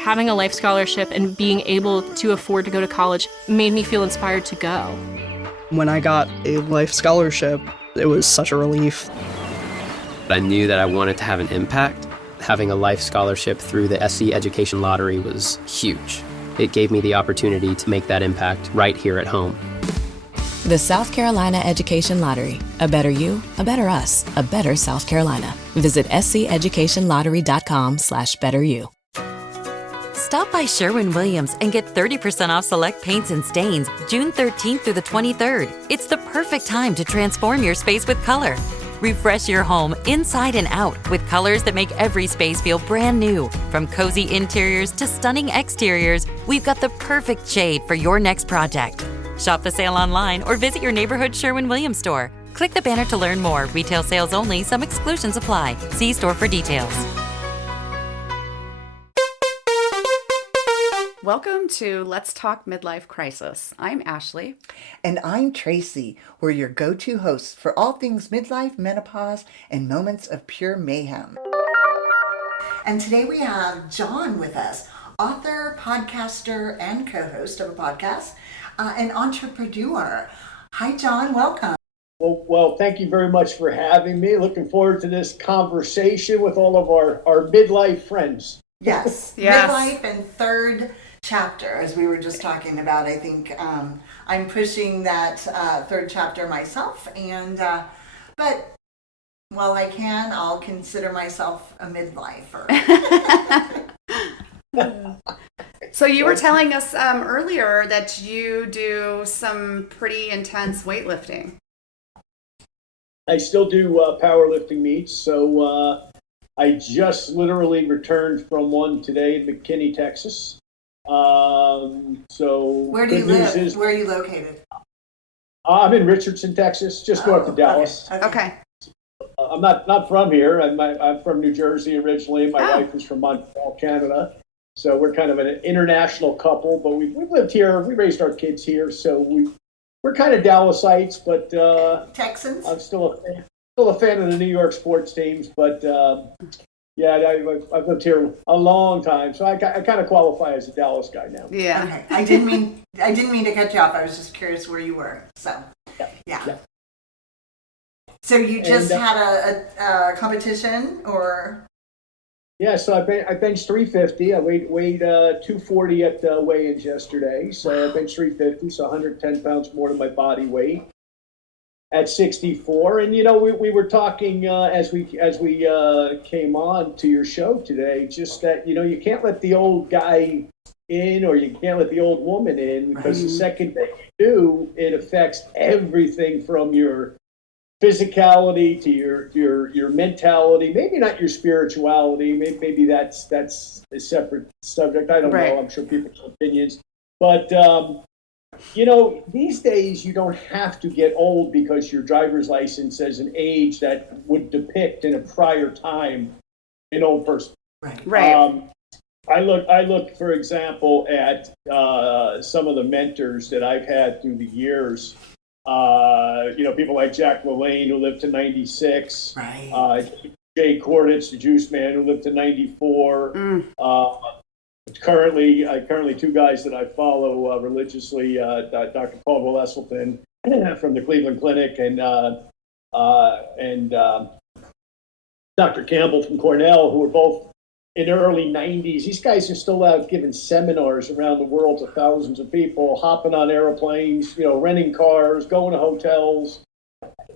having a life scholarship and being able to afford to go to college made me feel inspired to go. When I got a life scholarship, it was such a relief. I knew that I wanted to have an impact. Having a life scholarship through the SC Education Lottery was huge. It gave me the opportunity to make that impact right here at home. The South Carolina Education Lottery. A better you, a better us, a better South Carolina. Visit sceducationlottery.com/betteryou. Stop by Sherwin-Williams and get 30% off select paints and stains June 13th through the 23rd. It's the perfect time to transform your space with color. Refresh your home inside and out with colors that make every space feel brand new. From cozy interiors to stunning exteriors, we've got the perfect shade for your next project. Shop the sale online or visit your neighborhood Sherwin-Williams store. Click the banner to learn more. Retail sales only. Some exclusions apply. See store for details. Welcome to Let's Talk Midlife Crisis. I'm Ashley. And I'm Tracy. We're your go-to hosts for all things midlife, menopause, and moments of pure mayhem. And today we have John with us, author, podcaster, and co-host of a podcast, an entrepreneur. Hi, John. Welcome. Well, thank you very much for having me. Looking forward to this conversation with all of our midlife friends. Yes. Midlife and third chapter, as we were just talking about. I think I'm pushing that third chapter myself, and but while I can, I'll consider myself a midlifer. So you were telling us earlier that you do some pretty intense weightlifting. I still do powerlifting meets, so I just literally returned from one today in McKinney, Texas. So where do you live? Where are you located? I'm in Richardson, Texas, just north of Dallas. Okay. I'm not from here. I'm from New Jersey originally. My wife is from Montreal, Canada. So we're kind of an international couple, but we've lived here. We raised our kids here, so we're kind of Dallasites, but Texans. I'm still a fan of the New York sports teams, but I've lived here a long time, so I kind of qualify as a Dallas guy now. Yeah. Okay. I didn't mean to cut you off. I was just curious where you were. So yeah. So you just had a competition, or? Yeah, so I benched 350. I weighed 240 at weigh-ins yesterday. So I benched 350, so 110 pounds more than my body weight at 64. And we were talking as we came on to your show today, just that you can't let the old guy in, or you can't let the old woman in, because the second that you do, it affects everything from your physicality to your mentality, maybe not your spirituality. Maybe that's a separate subject. I don't know. I'm sure people have opinions, but these days you don't have to get old because your driver's license says an age that would depict in a prior time an old person. Right. I look, for example, at some of the mentors that I've had through the years. People like Jack LaLanne, who lived to 96. Right. Jay Corditz, the Juice Man, who lived to 94. Currently, two guys that I follow religiously, Dr. Caldwell Esselstyn from the Cleveland Clinic, and Dr. Campbell from Cornell, who are both in the early 90s. These guys are still out giving seminars around the world to thousands of people, hopping on airplanes, renting cars, going to hotels,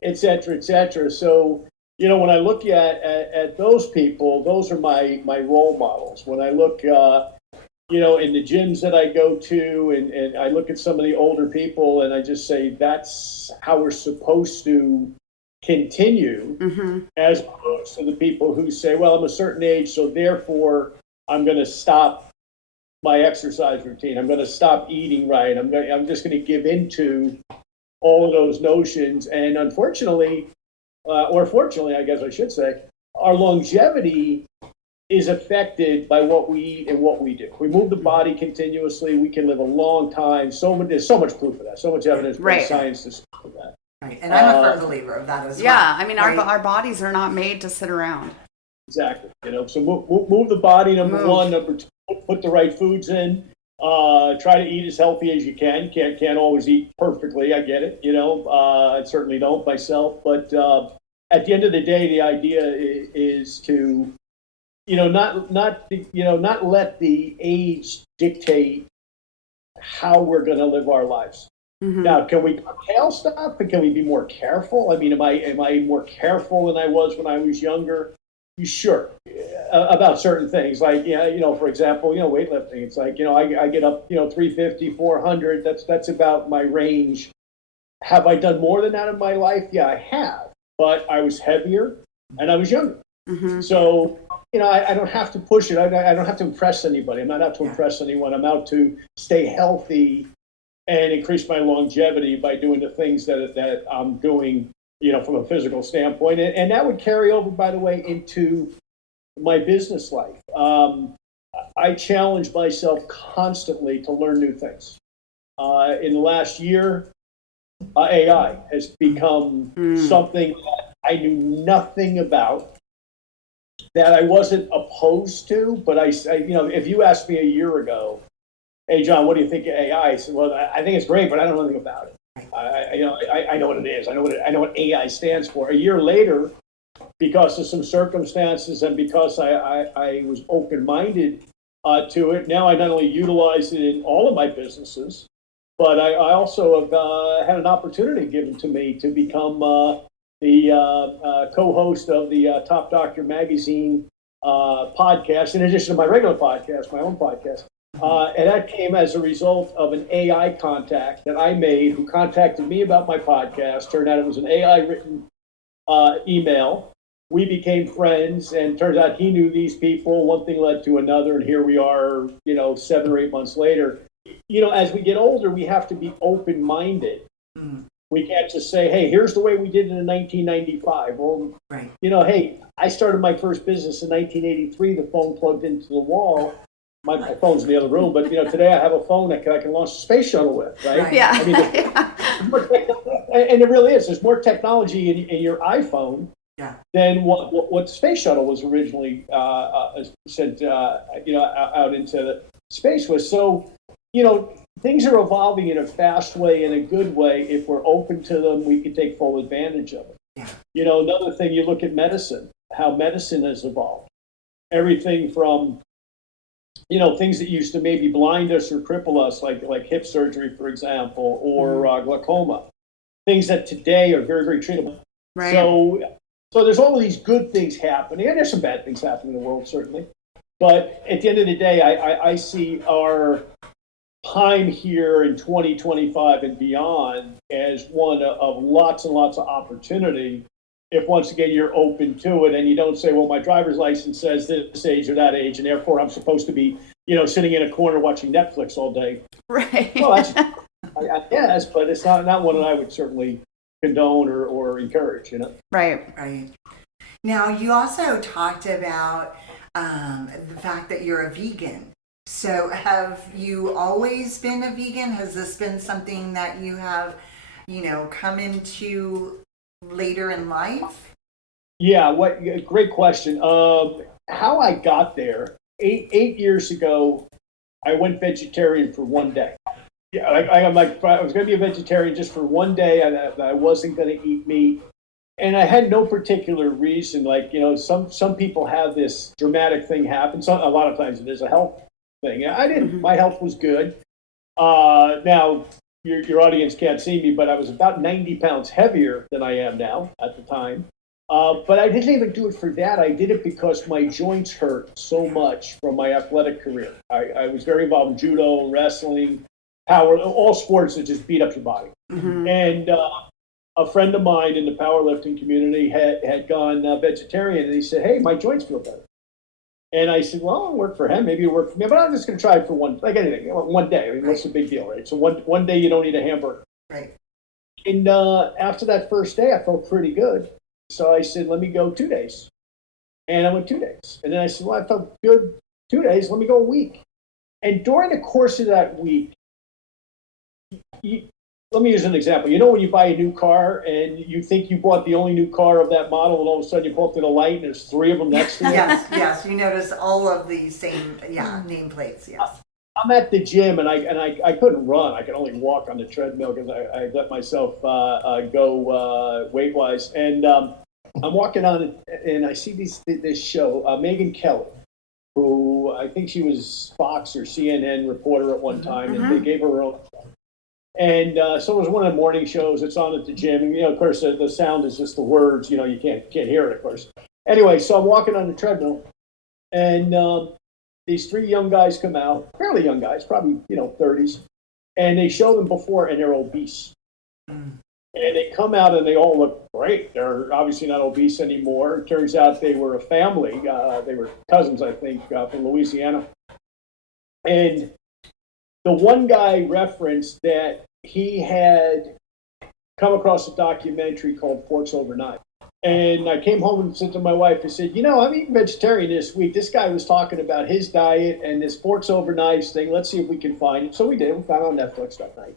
et cetera, et cetera. So, when I look at those people, those are my role models. When I look, in the gyms that I go to, and I look at some of the older people, and I just say, that's how we're supposed to continue, as opposed to the people who say, well, I'm a certain age, so therefore I'm going to stop my exercise routine. I'm going to stop eating right. I'm just going to give into all of those notions. And unfortunately, or fortunately, I guess I should say, our longevity is affected by what we eat and what we do. We move the body continuously. We can live a long time. There's so much proof of that, so much evidence by science to support that. Right. And I'm a firm believer of that as well. Yeah, I mean, our bodies are not made to sit around. Exactly. So move the body, number one. Number two, put the right foods in. Try to eat as healthy as you can. Can't always eat perfectly. I get it. I certainly don't myself. But at the end of the day, the idea is to, not let the age dictate how we're going to live our lives. Now, can we curtail stuff? And can we be more careful? I mean, am I more careful than I was when I was younger? Sure, about certain things, like for example, weightlifting. It's like I get up 350, 400. That's about my range. Have I done more than that in my life? Yeah, I have, but I was heavier and I was younger. So I don't have to push it. I don't have to impress anybody. I'm not out to impress anyone. I'm out to stay healthy and increase my longevity by doing the things that I'm doing, from a physical standpoint. And that would carry over, by the way, into my business life. I challenge myself constantly to learn new things. In the last year, AI has become something that I knew nothing about, that I wasn't opposed to, but if you asked me a year ago, hey, John, what do you think of AI? I said, well, I think it's great, but I don't know anything about it. I know what it is. I know what AI stands for. A year later, because of some circumstances and because I was open-minded to it, now I not only utilize it in all of my businesses, but I also have had an opportunity given to me to become the co-host of the Top Doctor magazine podcast, in addition to my regular podcast, my own podcast. And that came as a result of an AI contact that I made, who contacted me about my podcast. Turned out it was an AI written email. We became friends, and turns out he knew these people. One thing led to another, and here we are, 7 or 8 months later. As we get older, we have to be open-minded. We can't just say, hey, here's the way we did it in 1995. Well, right. Hey, I started my first business in 1983. The phone plugged into the wall. My phone's in the other room, but today I have a phone that I can launch a space shuttle with, right? Yeah. I mean, and it really is. There's more technology in your iPhone than what the space shuttle was originally sent, out into the space with. So, things are evolving in a fast way, in a good way. If we're open to them, we can take full advantage of it. Yeah. Another thing, you look at medicine, how medicine has evolved. Everything from things that used to maybe blind us or cripple us, like hip surgery, for example, or glaucoma, things that today are very, very treatable. Right. So there's all of these good things happening, and there's some bad things happening in the world, certainly. But at the end of the day, I see our time here in 2025 and beyond as one of lots and lots of opportunity. If once again you're open to it, and you don't say, well, my driver's license says this age or that age, and therefore I'm supposed to be, sitting in a corner watching Netflix all day. Right. Well, I guess, but it's not one that I would certainly condone or encourage. Right. Right. Now, you also talked about the fact that you're a vegan. So have you always been a vegan? Has this been something that you have, come into later in life? Yeah, great question. How I got there, eight years ago, I went vegetarian for one day. Yeah, I was going to be a vegetarian just for one day. I wasn't going to eat meat, and I had no particular reason. Some people have this dramatic thing happen. A lot of times it is a health thing. I didn't. Mm-hmm. My health was good. Now, your audience can't see me, but I was about 90 pounds heavier than I am now at the time. But I didn't even do it for that. I did it because my joints hurt so much from my athletic career. I was very involved in judo, wrestling, power, all sports that just beat up your body. Mm-hmm. And a friend of mine in the powerlifting community had gone vegetarian, and he said, hey, my joints feel better. And I said, well, it'll work for him. Maybe it'll work for me. But I'm just going to try it for one day. I mean, what's the big deal, right? So one day you don't eat a hamburger. Right. And after that first day, I felt pretty good. So I said, let me go 2 days. And I went 2 days. And then I said, well, I felt good 2 days. Let me go a week. And during the course of that week, let me use an example. You know, when you buy a new car and you think you bought the only new car of that model, and all of a sudden you pull up to the light and there's 3 of them next to it? Yes. You notice all of the same, nameplates, yes. I'm at the gym and I couldn't run. I could only walk on the treadmill because I let myself go weight-wise. And I'm walking on and I see this show, Megan Kelly, who I think she was Fox or CNN reporter at one time, and they gave her own. And so it was one of the morning shows. It's on at the gym, and of course, the sound is just the words. You can't hear it, of course. Anyway, so I'm walking on the treadmill, and these 3 young guys come out, fairly young guys, probably 30s, and they show them before, and they're obese. And they come out, and they all look great. They're obviously not obese anymore. It turns out they were a family. They were cousins, I think, from Louisiana, and the one guy referenced that he had come across a documentary called Forks Over Knives. And I came home and said to my wife, I said, I'm eating vegetarian this week. This guy was talking about his diet and this Forks Over Knives thing. Let's see if we can find it. So we did. We found it on Netflix that night.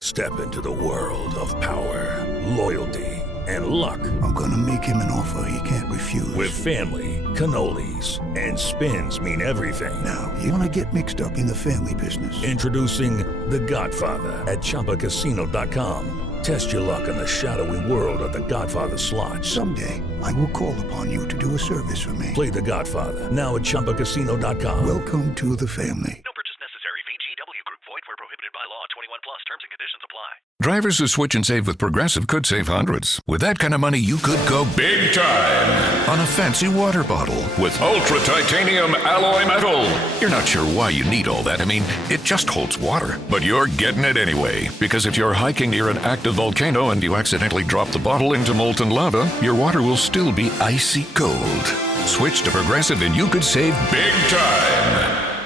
Step into the world of power, loyalty, and luck. I'm going to make him an offer he can't refuse. With family, cannolis, and spins mean everything. Now, you want to get mixed up in the family business. Introducing The Godfather at ChumbaCasino.com. Test your luck in the shadowy world of The Godfather slot. Someday, I will call upon you to do a service for me. Play The Godfather now at ChumbaCasino.com. Welcome to the family. No purchase necessary. VGW Group. Void where prohibited by law. 21 plus. Terms and conditions apply. Drivers who switch and save with Progressive could save hundreds. With that kind of money, you could go big time on a fancy water bottle with ultra titanium alloy metal. You're not sure why you need all that. I mean, it just holds water. But you're getting it anyway. Because if you're hiking near an active volcano and you accidentally drop the bottle into molten lava, your water will still be icy cold. Switch to Progressive and you could save big time.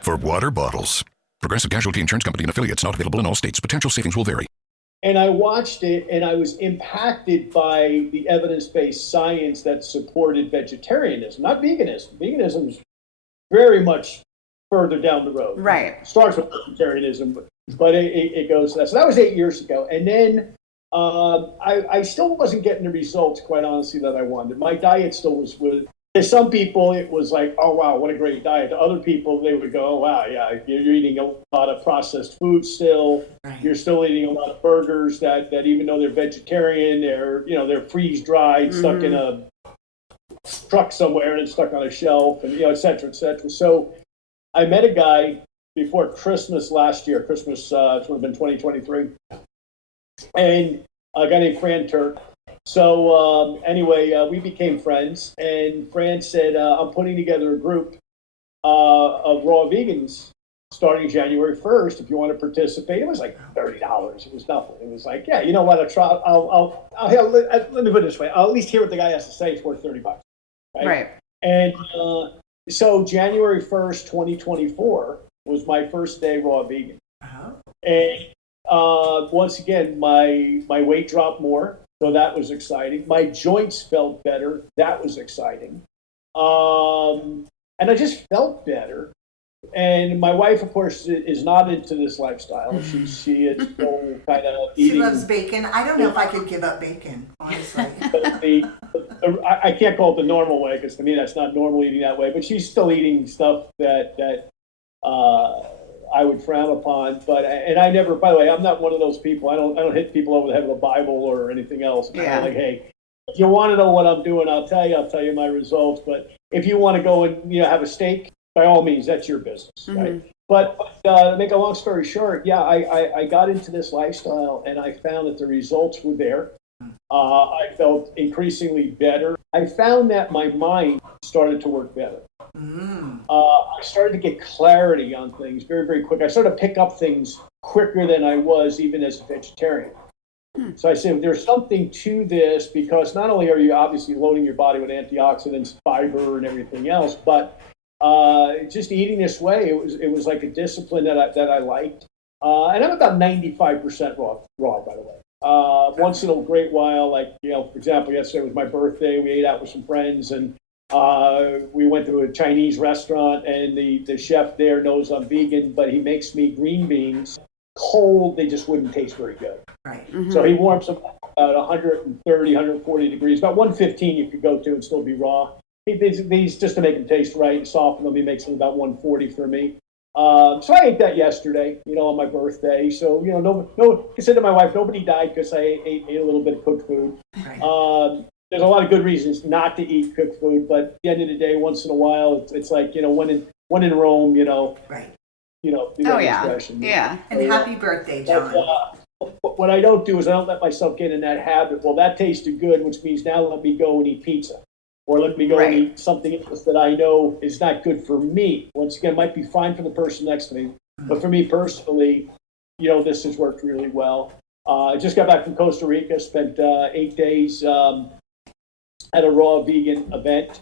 For water bottles. Progressive Casualty Insurance Company and affiliates, not available in all states. Potential savings will vary. And I watched it, and I was impacted by the evidence-based science that supported vegetarianism, not veganism. Veganism is very much further down the road. Right. It starts with vegetarianism, but it goes to that. So that was 8 years ago. And then I still wasn't getting the results, quite honestly, that I wanted. My diet still was with. To some people, it was like, oh, wow, what a great diet. To other people, they would go, oh, wow, yeah, you're eating a lot of processed food still. Right. You're still eating a lot of burgers that even though they're vegetarian, they're freeze-dried, stuck in a truck somewhere and stuck on a shelf, and, et cetera, et cetera. So I met a guy before Christmas last year. Christmas would have been 2023. And a guy named Fran Turk. So anyway, we became friends, and Fran said, I'm putting together a group of raw vegans starting January 1st. If you want to participate, it was like $30. It was nothing. It was like, yeah, you know what? Let me put it this way. I'll at least hear what the guy has to say. It's worth $30. Right. And so January 1st, 2024 was my first day raw vegan. Uh-huh. And once again, my weight dropped more. So that was exciting. My joints felt better. That was exciting. And I just felt better. And my wife, of course, is not into this lifestyle. She is still kind of eating. She loves bacon. I don't know if I could give up bacon, honestly. I can't call it the normal way, because to me that's not normal eating that way. But she's still eating stuff that I would frown upon. And I never, by the way, I'm not one of those people. I don't hit people over the head with a Bible or anything else. Yeah. Like, hey, if you want to know what I'm doing, I'll tell you my results. But if you want to go and have a steak, by all means, that's your business, right? But to make a long story short, yeah, I got into this lifestyle and I found that the results were there. I felt increasingly better. I found that my mind started to work better. I started to get clarity on things very, very quick. I started to pick up things quicker than I was even as a vegetarian. So I said, there's something to this, because not only are you obviously loading your body with antioxidants, fiber, and everything else, but just eating this way, it was like a discipline that I liked. And I'm about 95% raw, by the way. Once in a great while, like, for example, yesterday was my birthday. We ate out with some friends, and we went to a Chinese restaurant, and the chef there knows I'm vegan, but he makes me green beans cold, they just wouldn't taste very good. Right. So he warms them up about 130, 140 degrees. About 115 you could go to and still be raw. These just to make them taste right, soften them. He makes them about 140 for me. So I ate that yesterday, on my birthday. So, no, I said to my wife, nobody died because I ate a little bit of cooked food. Right. There's a lot of good reasons not to eat cooked food, but at the end of the day, once in a while, it's like, when in Rome, Right. Oh, yeah. Yeah. And happy birthday, John. But what I don't do is I don't let myself get in that habit. Well, that tasted good, which means now let me go and eat pizza. Or let me go and eat something else that I know is not good for me. Once again, it might be fine for the person next to me. But for me personally, this has worked really well. I just got back from Costa Rica, spent 8 days at a raw vegan event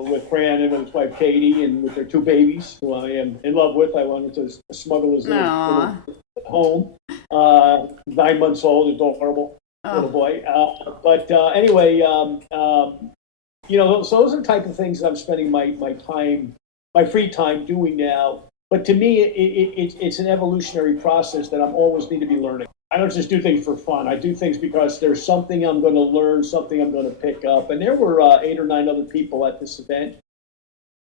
with Fran and his wife Katie and with their 2 babies, who I am in love with. I wanted to smuggle his little home. 9 months old, adorable little boy. Anyway, so those are the type of things that I'm spending my free time doing now. But to me, it's an evolutionary process that I'm always need to be learning. I don't just do things for fun. I do things because there's something I'm going to learn, something I'm going to pick up. And there were 8 or 9 other people at this event,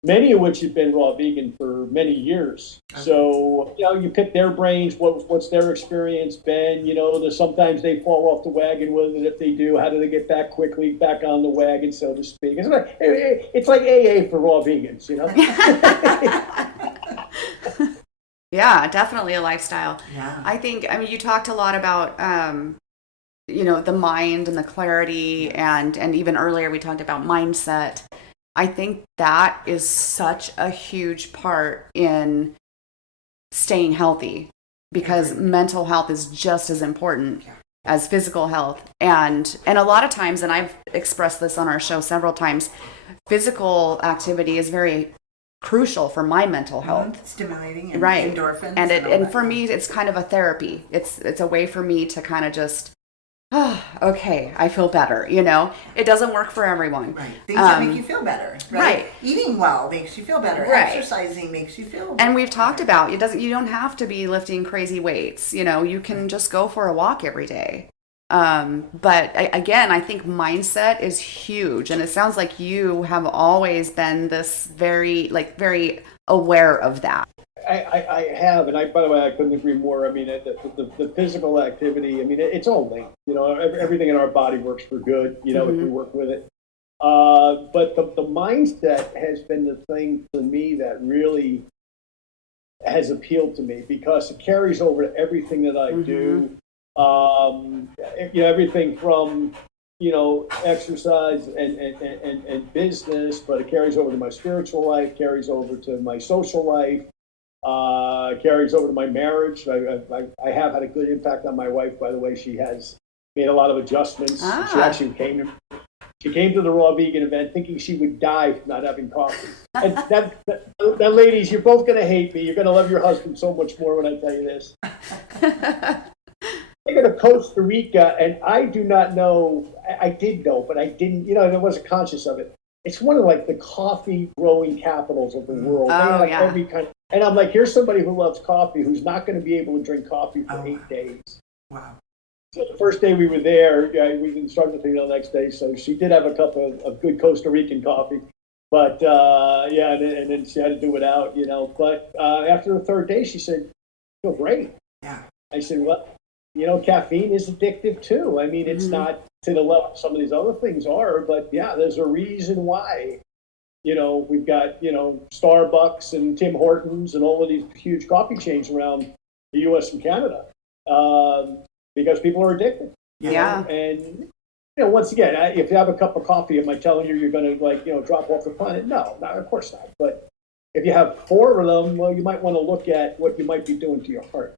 many of which have been raw vegan for many years. So, you pick their brains, what's their experience been, sometimes they fall off the wagon with it. If they do, how do they get back quickly back on the wagon, so to speak? It's like AA for raw vegans, Yeah, definitely a lifestyle. Yeah. I think, you talked a lot about, the mind and the clarity, and even earlier we talked about mindset. I think that is such a huge part in staying healthy, because mental health is just as important as physical health. And a lot of times, and I've expressed this on our show several times, physical activity is very crucial for my mental health. Stimulating and right. endorphins. And for me, it's kind of a therapy. It's a way for me to kind of just, okay, I feel better. It doesn't work for everyone. Right. Things that make you feel better. Right. Eating well makes you feel better. Right. Exercising makes you feel better. And we've talked about, you don't have to be lifting crazy weights. You can just go for a walk every day. But again, I think mindset is huge. And it sounds like you have always been this very aware of that. I have, and by the way, I couldn't agree more. The physical activity, it's all linked. Everything in our body works for good, if we work with it. But the mindset has been the thing for me that really has appealed to me, because it carries over to everything that I do. Everything from exercise and business, but it carries over to my spiritual life, carries over to my social life, carries over to my marriage. I have had a good impact on my wife, by the way. She has made a lot of adjustments. She actually came to the raw vegan event thinking she would die from not having coffee. And that ladies, you're both going to hate me. You're going to love your husband so much more when I tell you this. I go to Costa Rica, and I do not know. I did know, but I didn't. I wasn't conscious of it. It's one of the coffee growing capitals of the world. Oh, yeah. Every kind. And I'm like, here's somebody who loves coffee who's not going to be able to drink coffee for 8 days. Wow. So the first day we were there, we didn't start until the next day. So she did have a cup of good Costa Rican coffee, but and then she had to do it out, But after the 3rd day, she said, "I feel great." Yeah. I said, "Well, caffeine is addictive too. It's not to the level some of these other things are, but yeah, there's a reason why." We've got, Starbucks and Tim Hortons and all of these huge coffee chains around the U.S. and Canada, because people are addicted. Yeah. And, once again, if you have a cup of coffee, am I telling you you're going to, drop off the planet? No, of course not. But if you have 4 of them, well, you might want to look at what you might be doing to your heart.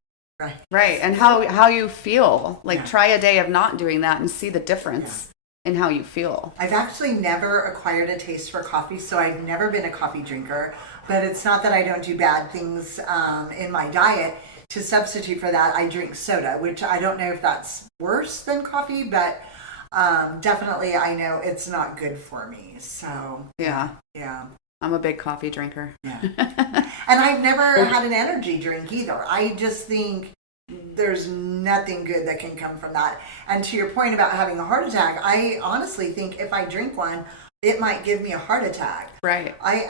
Right. And how you feel. Try a day of not doing that and see the difference. In how you feel. I've actually never acquired a taste for coffee, so I've never been a coffee drinker. But it's not that I don't do bad things in my diet. To substitute for that, I drink soda, which I don't know if that's worse than coffee, but definitely I know it's not good for me. So yeah. I'm a big coffee drinker. Yeah. And I've never had an energy drink either. I just think there's nothing good that can come from that. And to your point about having a heart attack, I honestly think if I drink one, it might give me a heart attack. Right. I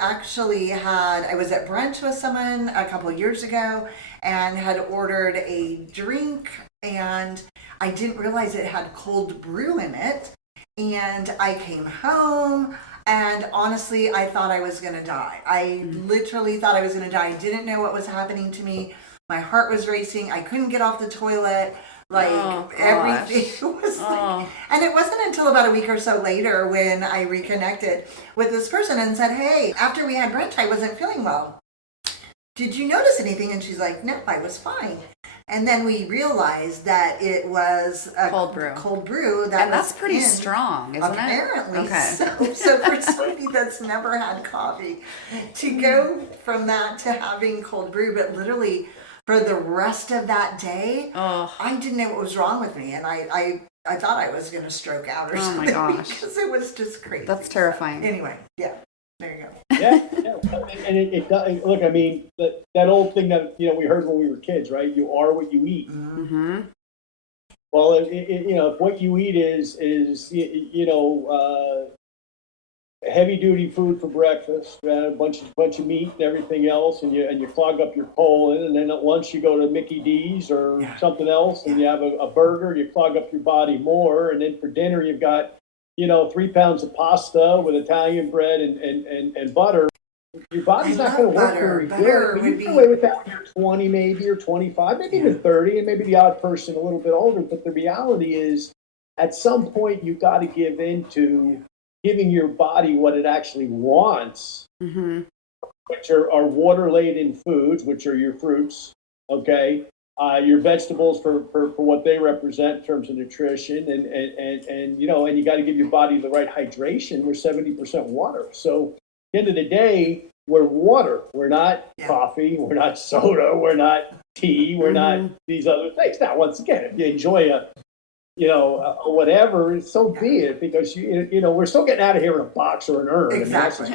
was at brunch with someone a couple of years ago and had ordered a drink, and I didn't realize it had cold brew in it. And I came home, and honestly, I thought I was going to die. I literally thought I was going to die. I didn't know what was happening to me. My heart was racing. I couldn't get off the toilet. Everything was and it wasn't until about a week or so later when I reconnected with this person and said, hey, after we had brunch, I wasn't feeling well. Did you notice anything? And she's like, no, I was fine. And then we realized that it was a cold brew. And that's pretty strong, isn't apparently it? Apparently. Okay. So for somebody that's never had coffee, to go from that to having cold brew, but literally for the rest of that day, I didn't know what was wrong with me. And I thought I was going to stroke out or something. Oh my gosh. Because it was just crazy. That's terrifying. Anyway, yeah. There you go. Yeah. And it does. Look, I mean, that old thing that we heard when we were kids, right? You are what you eat. Mm-hmm. Well, if what you eat is heavy duty food for breakfast, a bunch of meat and everything else, and you clog up your colon, and then at lunch you go to Mickey D's or something else, and you have a burger, you clog up your body more, and then for dinner you've got 3 pounds of pasta with Italian bread and butter. Your body's not going to work very good. You get away with that when you're 20 maybe, or 25, maybe even 30, and maybe the odd person a little bit older. But the reality is, at some point, you've got to give in to giving your body what it actually wants, which are water-laden foods, which are your fruits, okay? Your vegetables for what they represent in terms of nutrition, and you got to give your body the right hydration. We're 70% water. So at the end of the day, we're water. We're not coffee. We're not soda. We're not tea. We're not these other things. Now, once again, if you enjoy whatever, so be it, because we're still getting out of here in a box or an urn. Exactly.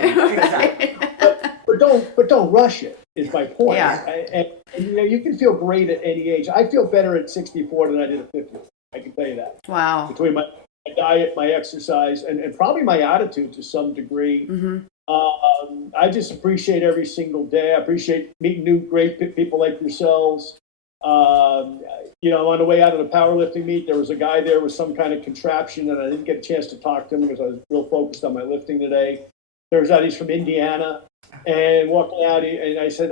But don't rush it, is my point. Yeah. And you can feel great at any age. I feel better at 64 than I did at 50. I can tell you that. Wow. Between my diet, my exercise, and probably my attitude to some degree. I just appreciate every single day. I appreciate meeting new great people like yourselves. On the way out of the powerlifting meet, there was a guy there with some kind of contraption, and I didn't get a chance to talk to him because I was real focused on my lifting today. Turns out he's from Indiana, and walking out, and I said,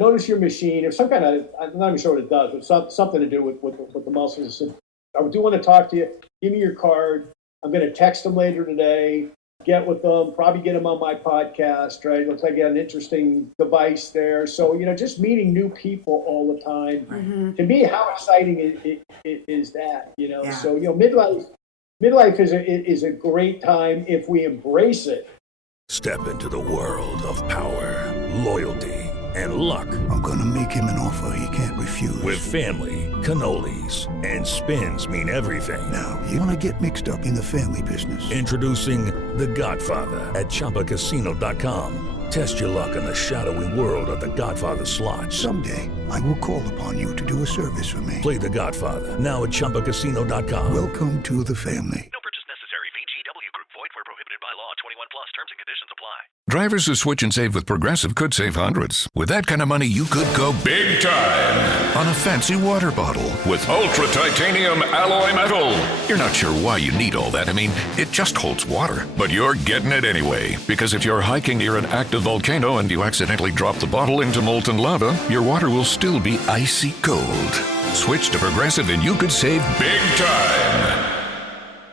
notice your machine. It's some kind of, I'm not even sure what it does, but something to do with the muscles. I said, I do want to talk to you. Give me your card. I'm going to text him later today. Get with them, probably get them on my podcast, right? Looks like I got an interesting device there. So, just meeting new people all the time. To me, how exciting is that, So, midlife is a great time if we embrace it. Step into the world of power, loyalty, and luck. I'm gonna make him an offer he can't refuse. With family, cannolis, and spins mean everything. Now, you wanna get mixed up in the family business. Introducing The Godfather at ChumbaCasino.com. Test your luck in the shadowy world of The Godfather slot. Someday, I will call upon you to do a service for me. Play The Godfather now at ChumbaCasino.com. Welcome to the family. No purchase necessary. VGW Group. Void where prohibited by law. 21 plus. Terms and conditions apply. Drivers who switch and save with Progressive could save hundreds. With that kind of money, you could go big time on a fancy water bottle with ultra titanium alloy metal. You're not sure why you need all that. I mean, it just holds water. But you're getting it anyway, because if you're hiking near an active volcano and you accidentally drop the bottle into molten lava, your water will still be icy cold. Switch to Progressive and you could save big time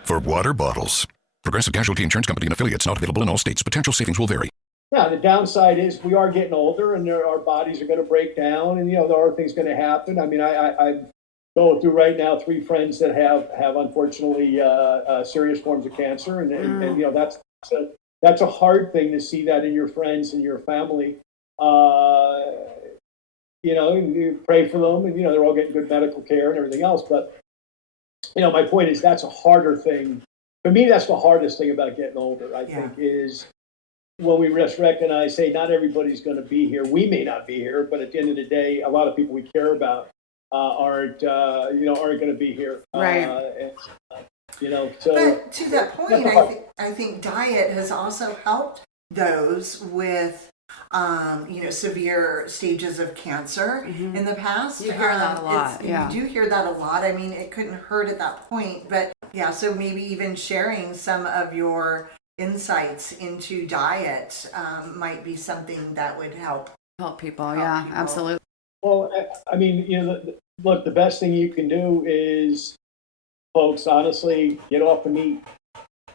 for water bottles. Progressive Casualty Insurance Company and affiliates, not available in all states. Potential savings will vary. Yeah, the downside is we are getting older, and our bodies are going to break down, and there are things going to happen. I mean, I'm going through right now 3 friends that have unfortunately serious forms of cancer, and that's a hard thing to see that in your friends and your family. You pray for them, and they're all getting good medical care and everything else. But my point is that's a harder thing. For me, that's the hardest thing about getting older, I think, is, when we just recognize, hey, not everybody's going to be here. We may not be here, but at the end of the day, a lot of people we care about aren't going to be here. Right. So. But to that point, I think diet has also helped those with severe stages of cancer in the past. You hear that a lot. Yeah. You do hear that a lot. I mean, it couldn't hurt at that point. But yeah, so maybe even sharing some of your insights into diet might be something that would help people. Absolutely. Well, I mean, look, the best thing you can do is, folks, honestly, get off of meat.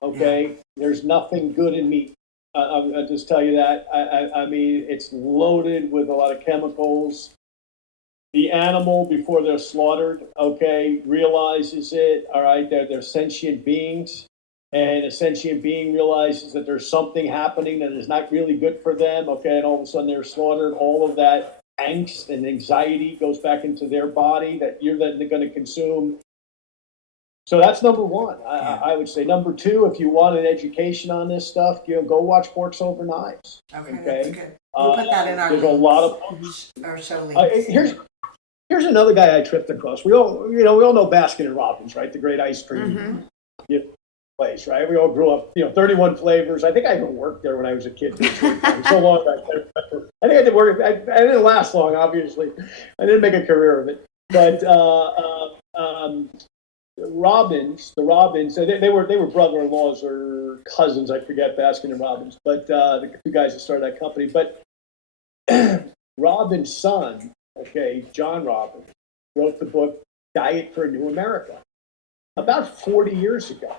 Okay, there's nothing good in meat. I'll just tell you that. I mean, it's loaded with a lot of chemicals. The animal, before they're slaughtered, okay, realizes it. All right, they're sentient beings. And a sentient being realizes that there's something happening that is not really good for them, okay, and all of a sudden they're slaughtered. All of that angst and anxiety goes back into their body that you're then going to consume. So that's number one. I would say number two, if you want an education on this stuff, go watch Forks Over Knives. Okay? That's good. We'll put that in our there's a lot of our show links. Here's another guy I tripped across. We all know Baskin and Robbins, right? The great ice cream place, right? We all grew up, 31 flavors. I think I even worked there when I was a kid. So long back there. I think I did work. I didn't last long, obviously. I didn't make a career of it. But Robbins, they were brother-in-laws or cousins, I forget, Baskin and Robbins, but the two guys that started that company. But Robbins' son, John Robbins, wrote the book Diet for a New America about 40 years ago.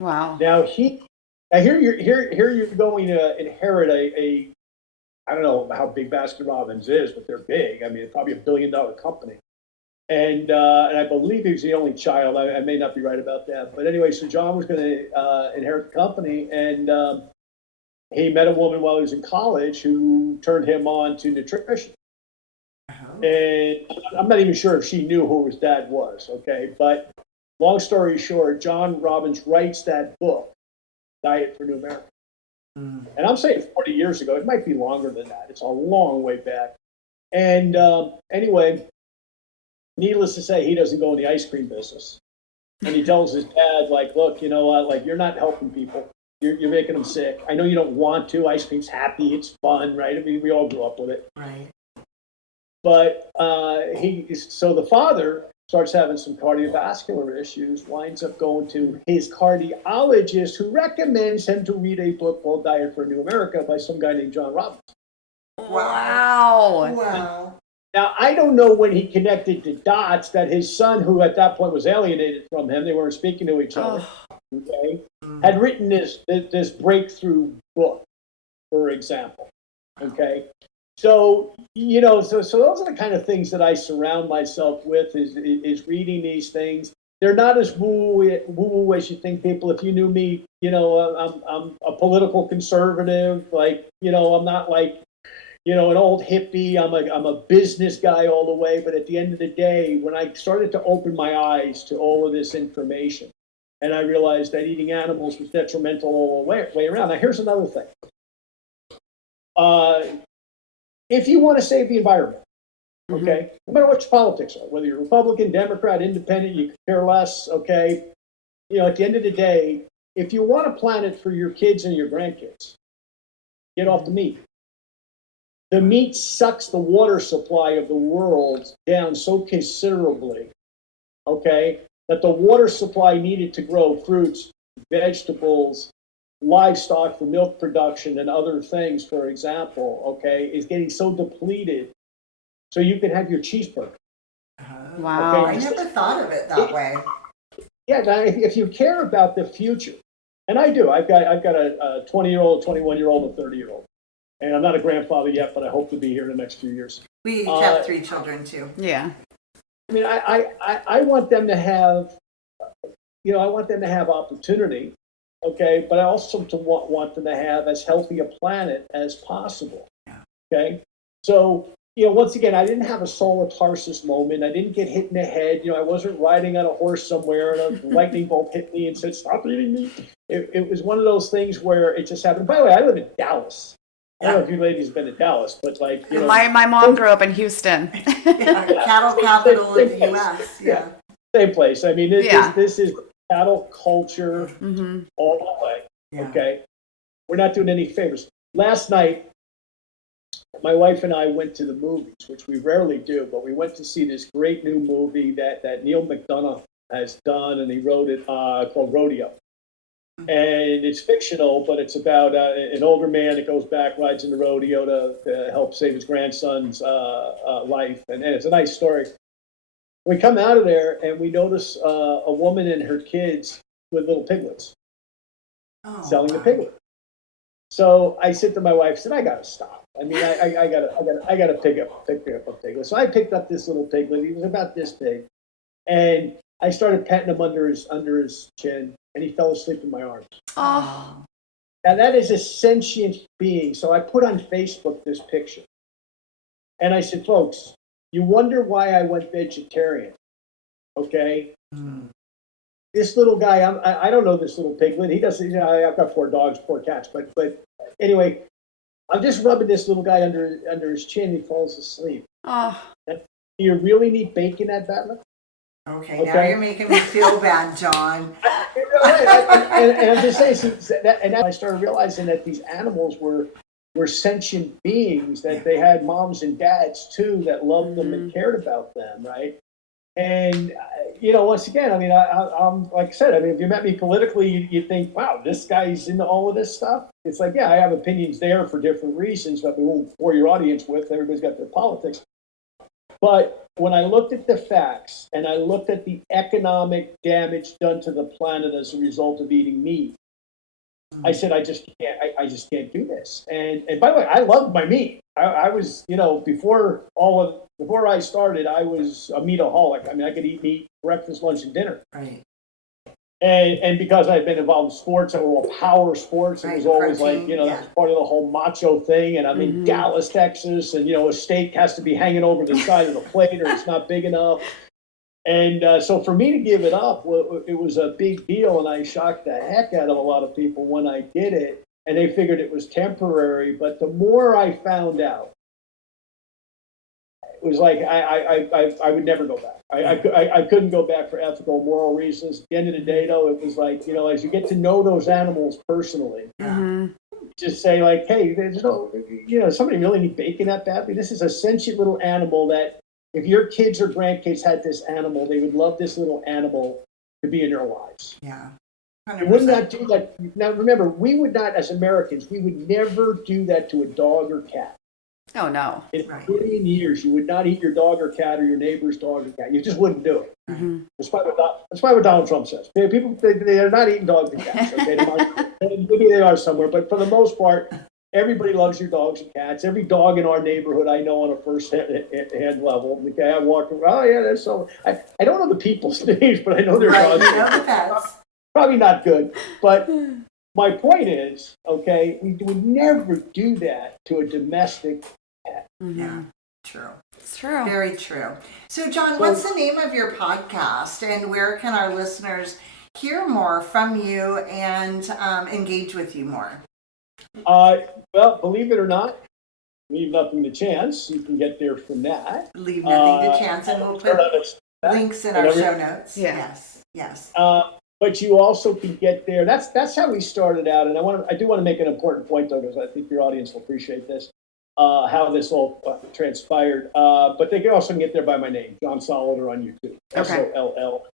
Wow. Now here you're going to inherit a I don't know how big Baskin Robbins is, but they're big. I mean, it's probably $1 billion company. And I believe he was the only child. I may not be right about that. But anyway, so John was going to inherit the company, and he met a woman while he was in college who turned him on to nutrition. And I'm not even sure if she knew who his dad was, okay? But long story short, John Robbins writes that book, Diet for New America. And I'm saying 40 years ago. It might be longer than that. It's a long way back. And anyway, needless to say, he doesn't go in the ice cream business. And he tells his dad, look, you know what, you're not helping people. You're making them sick. I know you don't want to. Ice cream's happy. It's fun, right? I mean, we all grew up with it. Right. But so the father starts having some cardiovascular issues, winds up going to his cardiologist, who recommends him to read a book called Diet for a New America by some guy named John Robbins. Wow. Now, I don't know when he connected the dots that his son, who at that point was alienated from him, they weren't speaking to each other, had written this breakthrough book, for example. Okay. So, so those are the kind of things that I surround myself with is reading these things. They're not as woo-woo as you think, people. If you knew me, I'm a political conservative. I'm not an old hippie. I'm a business guy all the way. But at the end of the day, when I started to open my eyes to all of this information, and I realized that eating animals was detrimental all the way around. Now, here's another thing. If you want to save the environment, okay, no matter what your politics are, whether you're Republican, Democrat, Independent, you could care less, okay, at the end of the day, if you want a planet for your kids and your grandkids, get off the meat. The meat sucks the water supply of the world down so considerably, okay, that the water supply needed to grow fruits, vegetables, livestock for milk production and other things, for example, okay, is getting so depleted so you can have your cheeseburger. Wow. Okay? I never thought of it that way. Yeah, now if you care about the future, and I do, I've got a 20-year-old, 21-year-old, and a 30-year-old. And I'm not a grandfather yet, but I hope to be here in the next few years. We have 3 children too. Yeah. I mean, I want them to have, opportunity. Okay, but I also want them to have as healthy a planet as possible. Okay, so once again, I didn't have a solar plexus moment. I didn't get hit in the head. I wasn't riding on a horse somewhere and a lightning bolt hit me and said, "Stop eating me." It was one of those things where it just happened. By the way, I live in Dallas. I don't know if you ladies have been to Dallas, but my mom grew up in Houston. Cattle capital of the U.S. Yeah. Same place. I mean, this is cattle culture all the way. Yeah. Okay. We're not doing any favors. Last night, my wife and I went to the movies, which we rarely do, but we went to see this great new movie that Neil McDonough has done, and he wrote it called Rodeo. And it's fictional, but it's about an older man that goes back, rides in the rodeo to help save his grandson's life. And it's a nice story. We come out of there and we notice a woman and her kids with little piglets selling the piglet. So I said to my wife, I said, I got to stop. I mean, I got to pick up a piglet. So I picked up this little piglet. He was about this big. And I started petting him under his chin, and he fell asleep in my arms. Oh. Now, that is a sentient being. So I put on Facebook this picture. And I said, folks, you wonder why I went vegetarian, okay? This little guy, I don't know this little piglet. He doesn't, I've got 4 dogs, 4 cats. But anyway, I'm just rubbing this little guy under his chin. He falls asleep. Oh. Do you really need bacon at that level? Okay, now you're making me feel bad, John. and I'm just saying, and I started realizing that these animals were sentient beings, that they had moms and dads too that loved them and cared about them, right? And once again, I mean, I'm like I said, I mean, if you met me politically, you think, wow, this guy's into all of this stuff. It's like, yeah, I have opinions there for different reasons that we won't bore your audience with. Everybody's got their politics. But when I looked at the facts and I looked at the economic damage done to the planet as a result of eating meat, I said, I just can't do this. And by the way, I loved my meat. I was, before I started, I was a meataholic. I mean, I could eat meat breakfast, lunch, and dinner. Right. And because I've been involved in sports, and all power sports, it was always protein, that was part of the whole macho thing. And I'm in Dallas, Texas, and a steak has to be hanging over the side of the plate, or it's not big enough. And so for me to give it up, it was a big deal, and I shocked the heck out of a lot of people when I did it, and they figured it was temporary. But the more I found out, it was like I would never go back. I couldn't go back for ethical, moral reasons. At the end of the day, though, it was like, as you get to know those animals personally, just say like, hey, there's no, somebody really need bacon that badly? This is a sentient little animal that if your kids or grandkids had this animal, they would love this little animal to be in their lives. Yeah. You would not do that. Now, remember, we would not, as Americans, we would never do that to a dog or cat. Oh, no. In a million years, you would not eat your dog or cat or your neighbor's dog or cat. You just wouldn't do it. Despite what Donald Trump says. People, they're not eating dogs and cats. Okay? Maybe they are somewhere, but for the most part, everybody loves your dogs and cats. Every dog in our neighborhood I know on a first-hand level. Okay, I walk around, oh, yeah, there's so... I don't know the people's names, but I know their dogs. You know the pets. Probably not good, but my point is, okay, we would never do that to a domestic pet. Yeah, true. It's true. Very true. So, John, what's the name of your podcast, and where can our listeners hear more from you and engage with you more? Well, believe it or not, leave nothing to chance. You can get there from that. Leave nothing to chance, and we'll put links in our show notes. Yes. But you also can get there. That's how we started out. And I do want to make an important point, though, because I think your audience will appreciate this, how this all transpired. But they can also get there by my name, John Solleder on YouTube. Okay. Solleder.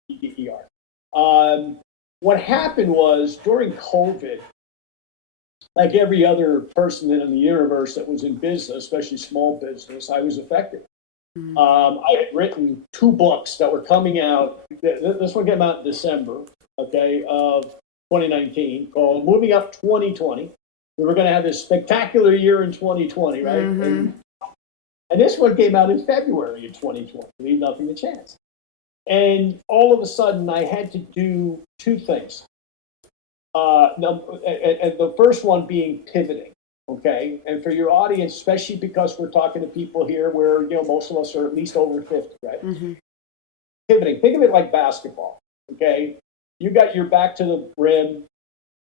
What happened was during COVID, like every other person in the universe that was in business, especially small business, I was affected. I had written 2 books that were coming out. This one came out in December, of 2019, called Moving Up 2020. We were going to have this spectacular year in 2020, right? And this one came out in February of 2020. Leave nothing to chance. And all of a sudden, I had to do 2 things. And the first one being pivoting. okay? And for your audience, especially because we're talking to people here where, most of us are at least over 50, right? Mm-hmm. Pivoting, think of it like basketball, okay? You got your back to the rim,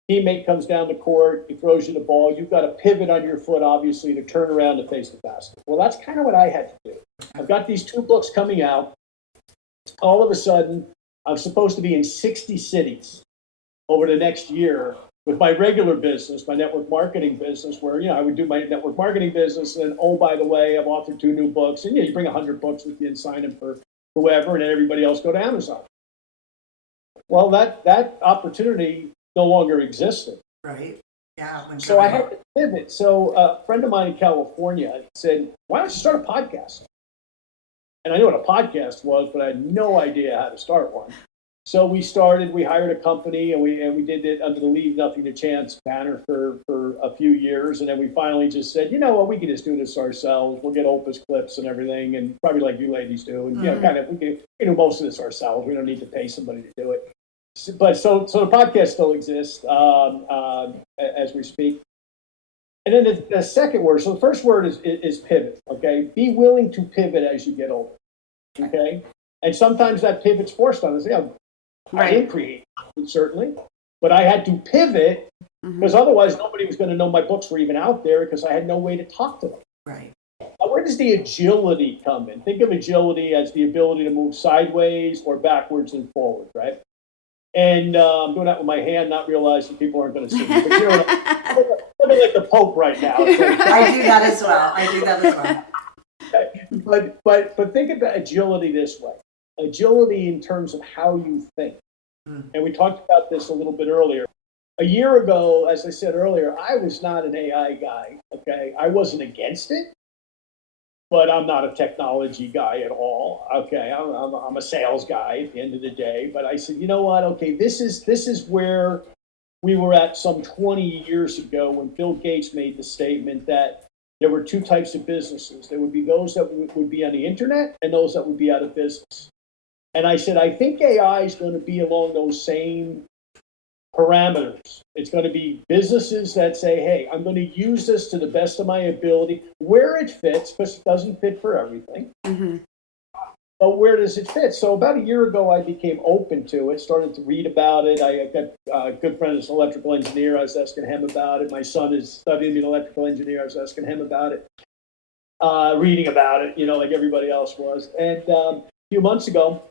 teammate comes down the court, he throws you the ball, you've got to pivot on your foot, obviously, to turn around to face the basket. Well, that's kind of what I had to do. I've got these 2 books coming out. All of a sudden, I'm supposed to be in 60 cities over the next year with my regular business, my network marketing business, where, I would do my network marketing business, and then, oh, by the way, I've authored 2 new books, and you bring 100 books with you and sign them for whoever, and then everybody else go to Amazon. Well, that opportunity no longer existed. Right. Yeah. So I had to pivot. So a friend of mine in California said, why don't you start a podcast? And I knew what a podcast was, but I had no idea how to start one. So we hired a company, and we did it under the Leave Nothing to Chance banner for a few years. And then we finally just said, you know what, we can just do this ourselves. We'll get Opus clips and everything, and probably like you ladies do. And, we can do most of this ourselves. We don't need to pay somebody to do it. But so the podcast still exists as we speak. And then the second word, so the first word is pivot, okay? Be willing to pivot as you get older, okay? And sometimes that pivot's forced on us. I didn't create it, certainly, but I had to pivot because otherwise nobody was going to know my books were even out there because I had no way to talk to them. Right. Now, where does the agility come in? Think of agility as the ability to move sideways or backwards and forward, right? And I'm doing that with my hand, not realizing people aren't going to see me. But looking like the Pope right now. I do that as well. Okay. But think about agility this way. Agility in terms of how you think. And we talked about this a little bit earlier. A year ago, as I said earlier, I was not an AI guy, okay? I wasn't against it, but I'm not a technology guy at all, okay? I'm a sales guy at the end of the day. But I said, you know what? Okay, this is where we were at some 20 years ago when Bill Gates made the statement that there were 2 types of businesses. There would be those that would be on the internet and those that would be out of business. And I said, I think AI is going to be along those same parameters. It's going to be businesses that say, hey, I'm going to use this to the best of my ability, where it fits, because it doesn't fit for everything. Mm-hmm. But where does it fit? So about a year ago, I became open to it, started to read about it. I got a good friend who's an electrical engineer. I was asking him about it. My son is studying to be an electrical engineer. I was asking him about it, reading about it, like everybody else was. And a few months ago,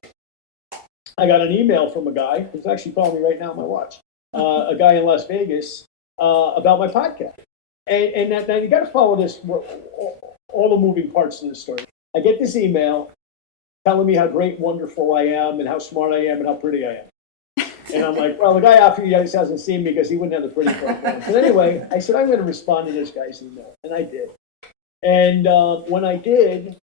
I got an email from a guy who's actually calling me right now on my watch, a guy in Las Vegas, about my podcast. And now you got to follow this, all the moving parts of this story. I get this email telling me how great, wonderful I am, and how smart I am, and how pretty I am. And I'm like, well, the guy after you guys hasn't seen me because he wouldn't have the pretty program. But anyway, I said, I'm going to respond to this guy's email. And I did. And when I did,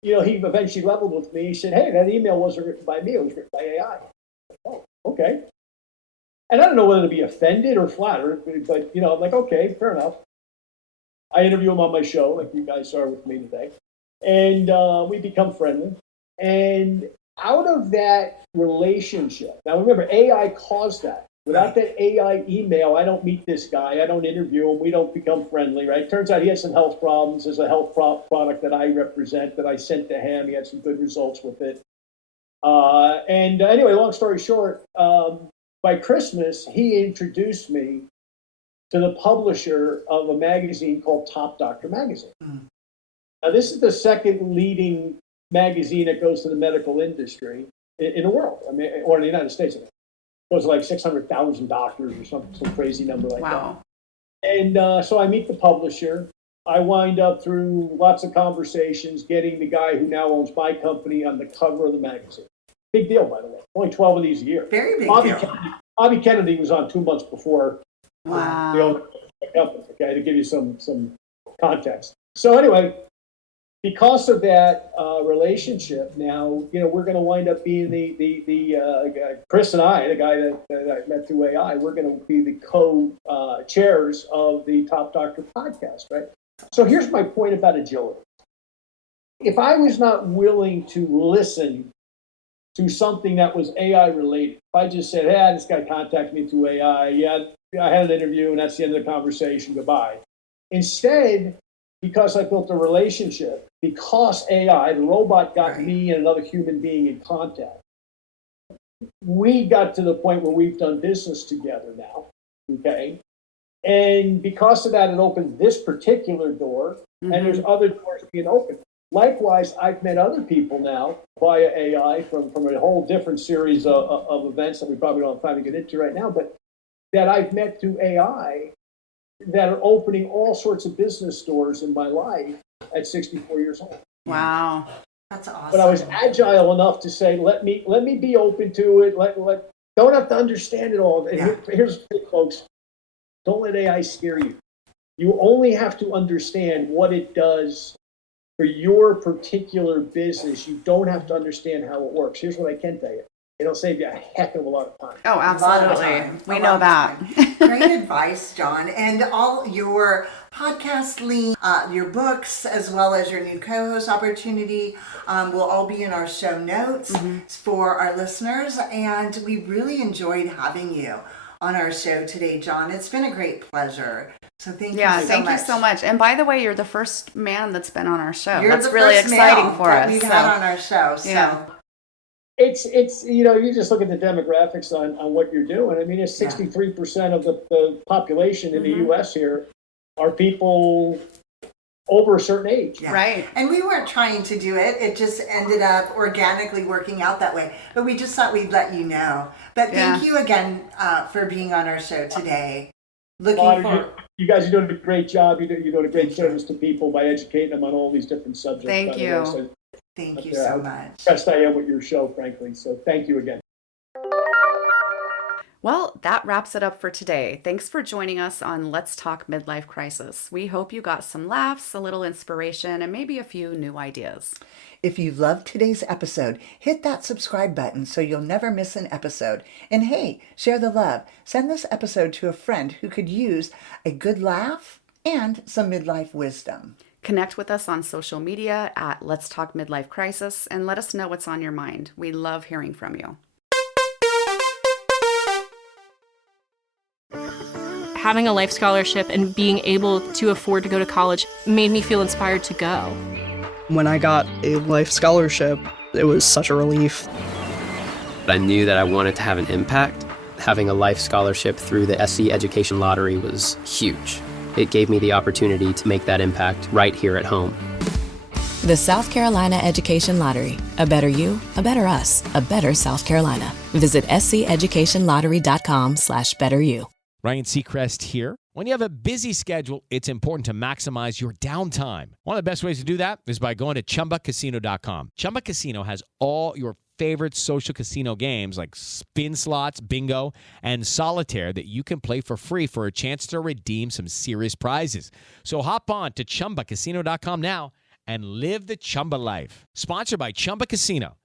he eventually leveled with me. He said, hey, that email wasn't written by me. It was written by AI. Oh, okay. And I don't know whether to be offended or flattered, but, I'm like, okay, fair enough. I interview him on my show, like you guys are with me today. And we become friendly. And out of that relationship, now remember, AI caused that. Without that AI email, I don't meet this guy. I don't interview him. We don't become friendly, right? Turns out he had some health problems. There's a health product that I represent that I sent to him. He had some good results with it. And anyway, long story short, by Christmas, he introduced me to the publisher of a magazine called Top Doctor Magazine. Now, this is the second leading magazine that goes to the medical industry in the world, or in the United States. It goes to like 600,000 doctors or some crazy number like that. And so I meet the publisher. I wind up through lots of conversations getting the guy who now owns my company on the cover of the magazine. Big deal, by the way. Only 12 of these a year. Very big deal. Bobby Kennedy was on 2 months before the owner of the company, okay, to give you some context. So anyway, because of that relationship, now we're going to wind up being the Chris and I, the guy that I met through AI, we're going to be the co-chairs of the Top Doctor podcast, right? So here's my point about agility. If I was not willing to listen to something that was AI related, if I just said, hey, this guy contacted me through AI, yeah, I had an interview and that's the end of the conversation, goodbye. Instead, because I built a relationship, because AI, the robot, got me and another human being in contact, we got to the point where we've done business together now, okay? And because of that, it opened this particular door, and there's other doors being opened. Likewise, I've met other people now via AI from a whole different series of events that we probably don't have time to get into right now, but that I've met through AI that are opening all sorts of business doors in my life at 64 years old. Wow. That's awesome. But I was agile enough to say, let me be open to it. Don't have to understand it all. And here's the thing, folks. Don't let AI scare you. You only have to understand what it does for your particular business. You don't have to understand how it works. Here's what I can tell you. It'll save you a heck of a lot of time. Oh, absolutely. We know that. Great advice, John. And all your podcast links, your books, as well as your new co-host opportunity will all be in our show notes for our listeners. And we really enjoyed having you on our show today, John. It's been a great pleasure. So thank you so much. Thank you so much. And by the way, you're the first man that's been on our show. You're that's really exciting for us. We've had on our show. So. Yeah. It's you just look at the demographics on what you're doing. I mean, it's 63% of the population in the U.S. here are people over a certain age. Yeah. Right. And we weren't trying to do it. It just ended up organically working out that way. But we just thought we'd let you know. But thank you again for being on our show today. Looking forward. You guys are doing a great job. You're doing a great service to people by educating them on all these different subjects. Thank you. Thank you so much. Impressed I am with your show, frankly. So thank you again. Well, that wraps it up for today. Thanks for joining us on Let's Talk Midlife Crisis. We hope you got some laughs, a little inspiration, and maybe a few new ideas. If you loved today's episode, hit that subscribe button so you'll never miss an episode. And hey, share the love. Send this episode to a friend who could use a good laugh and some midlife wisdom. Connect with us on social media at Let's Talk Midlife Crisis and let us know what's on your mind. We love hearing from you. Having a life scholarship and being able to afford to go to college made me feel inspired to go. When I got a life scholarship, it was such a relief. I knew that I wanted to have an impact. Having a life scholarship through the SC Education Lottery was huge. It gave me the opportunity to make that impact right here at home. The South Carolina Education Lottery. A better you, a better us, a better South Carolina. Visit sceducationlottery.com/betteryou. Ryan Seacrest here. When you have a busy schedule, it's important to maximize your downtime. One of the best ways to do that is by going to ChumbaCasino.com. Chumba Casino has all your favorite social casino games like spin slots, bingo, and solitaire that you can play for free for a chance to redeem some serious prizes. So hop on to ChumbaCasino.com now and live the Chumba life. Sponsored by Chumba Casino.